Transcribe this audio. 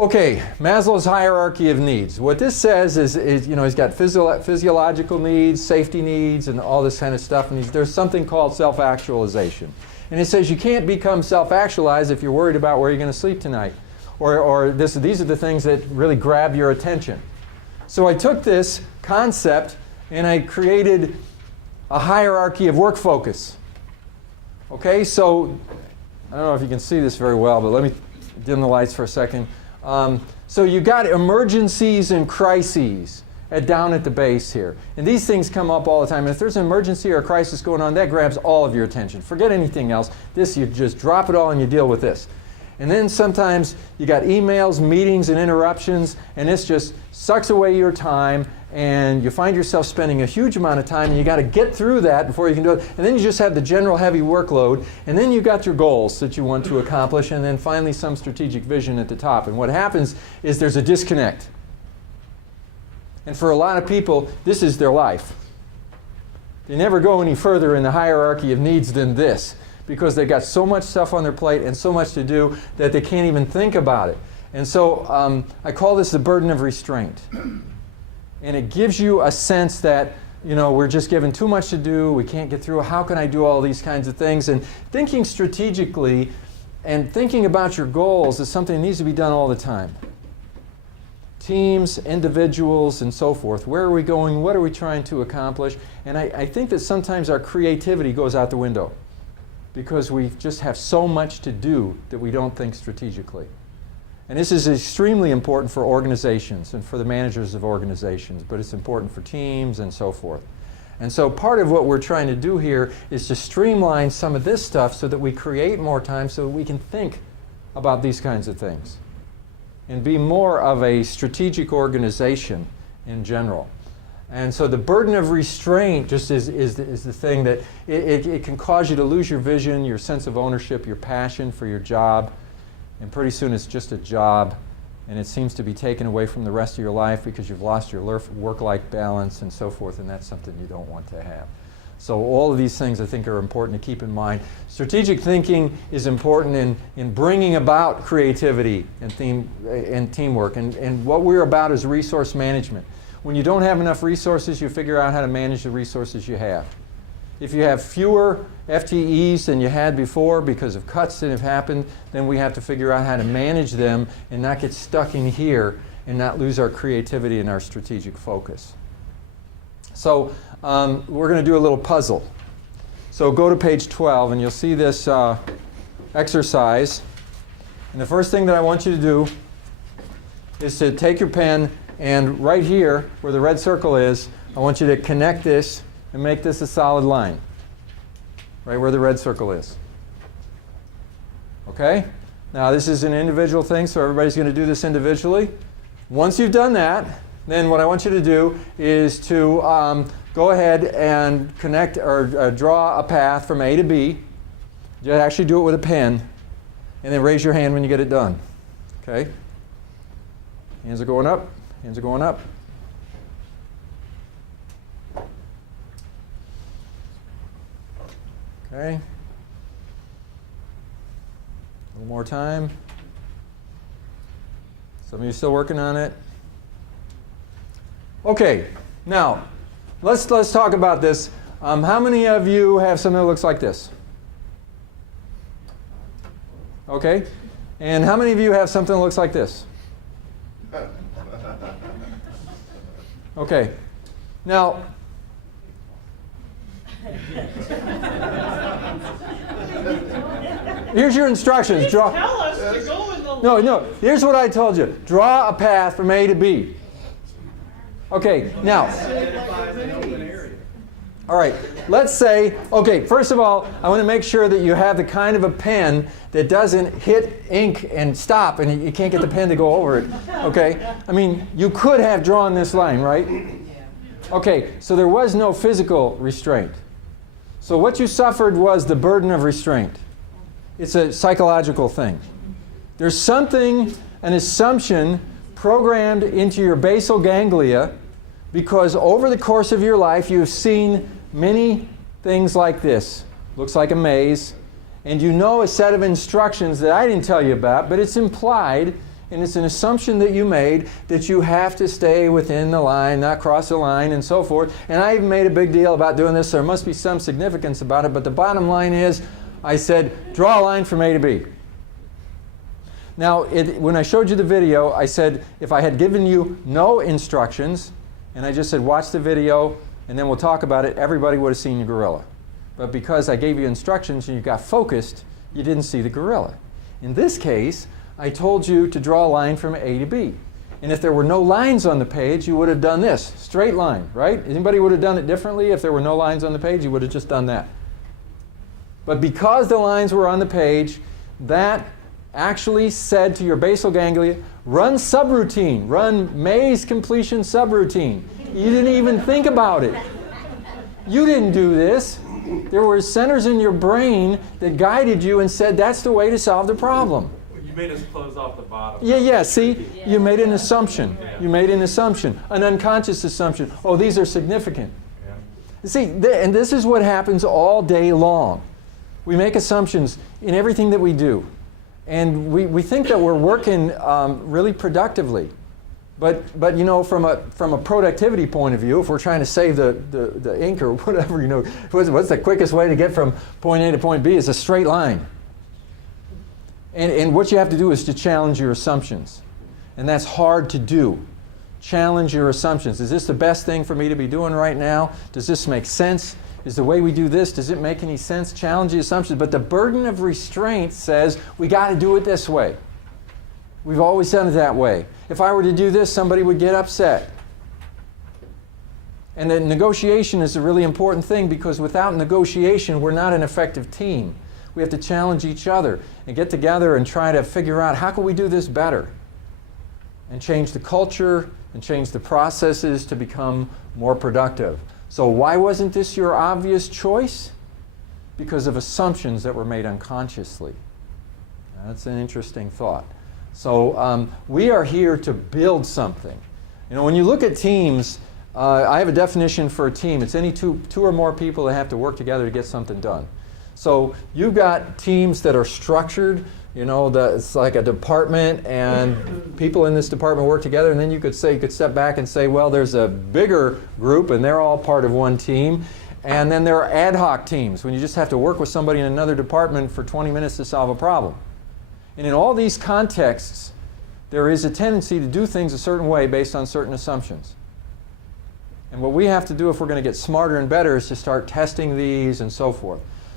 Okay, Maslow's hierarchy of needs. What this says is he's got physiological needs, safety needs, and all this kind of stuff. And there's something called self-actualization. And it says you can't become self-actualized if you're worried about where you're going to sleep tonight. Or these are the things that really grab your attention. So I took this concept and I created a hierarchy of work focus. Okay, so I don't know if you can see this very well, but let me dim the lights for a second. So you got emergencies and crises down at the base here. And these things come up all the time. And if there's an emergency or a crisis going on, that grabs all of your attention. Forget anything else. This, you just drop it all and you deal with this. And then sometimes you got emails, meetings, and interruptions, and this just sucks away your time, and you find yourself spending a huge amount of time, and you got to get through that before you can do it. And then you just have the general heavy workload, and then you got your goals that you want to accomplish, and then finally some strategic vision at the top. And what happens is there's a disconnect. And for a lot of people, this is their life. They never go any further in the hierarchy of needs than this, because they've got so much stuff on their plate and so much to do that they can't even think about it. And so I call this the burden of restraint. And it gives you a sense that, we're just given too much to do, we can't get through, how can I do all these kinds of things? And thinking strategically and thinking about your goals is something that needs to be done all the time. Teams, individuals, and so forth. Where are we going? What are we trying to accomplish? And I think that sometimes our creativity goes out the window, because we just have so much to do that we don't think strategically. And this is extremely important for organizations and for the managers of organizations, but it's important for teams and so forth. And so part of what we're trying to do here is to streamline some of this stuff so that we create more time so that we can think about these kinds of things and be more of a strategic organization in general. And so the burden of restraint just is the thing that it can cause you to lose your vision, your sense of ownership, your passion for your job. And pretty soon it's just a job, and it seems to be taken away from the rest of your life because you've lost your work-life balance and so forth, and that's something you don't want to have. So all of these things I think are important to keep in mind. Strategic thinking is important in bringing about creativity and teamwork. And what we're about is resource management. When you don't have enough resources, you figure out how to manage the resources you have. If you have fewer FTEs than you had before because of cuts that have happened, then we have to figure out how to manage them and not get stuck in here and not lose our creativity and our strategic focus. So we're going to do a little puzzle. So go to page 12 and you'll see this exercise. And the first thing that I want you to do is to take your pen and right here where the red circle is, I want you to connect this and make this a solid line. Right where the red circle is. Okay? Now this is an individual thing, so everybody's going to do this individually. Once you've done that, then what I want you to do is to go ahead and connect or draw a path from A to B. You actually do it with a pen, and then raise your hand when you get it done. Okay? Hands are going up. Hands are going up. Okay. A little more time. Some of you still working on it. Okay. Now, let's talk about this. How many of you have something that looks like this? Okay. And how many of you have something that looks like this? Okay. Now, here's your instructions. Please tell us to go in the No. Here's what I told you. Draw a path from A to B. Okay. Now. All right. Let's say, okay, first of all, I want to make sure that you have the kind of a pen that doesn't hit ink and stop and you can't get the pen to go over it. Okay? I mean, you could have drawn this line, right? Okay, so there was no physical restraint. So what you suffered was the burden of restraint. It's a psychological thing. There's something, an assumption programmed into your basal ganglia because over the course of your life you've seen many things like this. Looks like a maze. And you know a set of instructions that I didn't tell you about, but it's implied And it's an assumption that you made that you have to stay within the line, not cross the line, and so forth. And I even made a big deal about doing this. There must be some significance about it. But the bottom line is, I said, draw a line from A to B. Now, when I showed you the video, I said, if I had given you no instructions, and I just said, watch the video, and then we'll talk about it, everybody would have seen your gorilla. But because I gave you instructions and you got focused, you didn't see the gorilla. In this case, I told you to draw a line from A to B. And if there were no lines on the page, you would have done this, straight line, right? Anybody would have done it differently if there were no lines on the page? You would have just done that. But because the lines were on the page, that actually said to your basal ganglia, run subroutine, run maze completion subroutine. You didn't even think about it. You didn't do this. There were centers in your brain that guided you and said that's the way to solve the problem. You made us close off the bottom. Yeah, see? You made an assumption. You made an assumption, an unconscious assumption. Oh, these are significant. See, and this is what happens all day long. We make assumptions in everything that we do. And we think that we're working really productively. But you know, from a productivity point of view, if we're trying to save the ink or whatever, you know, what's the quickest way to get from point A to point B? Is a straight line. And what you have to do is to challenge your assumptions. And that's hard to do. Challenge your assumptions. Is this the best thing for me to be doing right now? Does this make sense? Is the way we do this, does it make any sense? Challenge the assumptions. But the burden of restraint says we got to do it this way. We've always done it that way. If I were to do this, somebody would get upset. And then negotiation is a really important thing, because without negotiation, we're not an effective team. We have to challenge each other and get together and try to figure out how can we do this better and change the culture and change the processes to become more productive. So why wasn't this your obvious choice? Because of assumptions that were made unconsciously. That's an interesting thought. So we are here to build something. You know, when you look at teams, I have a definition for a team. It's any two or more people that have to work together to get something done. So you've got teams that are structured. You know, it's like a department, and people in this department work together. And then you could step back and say, well, there's a bigger group, and they're all part of one team. And then there are ad hoc teams, when you just have to work with somebody in another department for 20 minutes to solve a problem. And in all these contexts, there is a tendency to do things a certain way based on certain assumptions. And what we have to do if we're going to get smarter and better is to start testing these and so forth.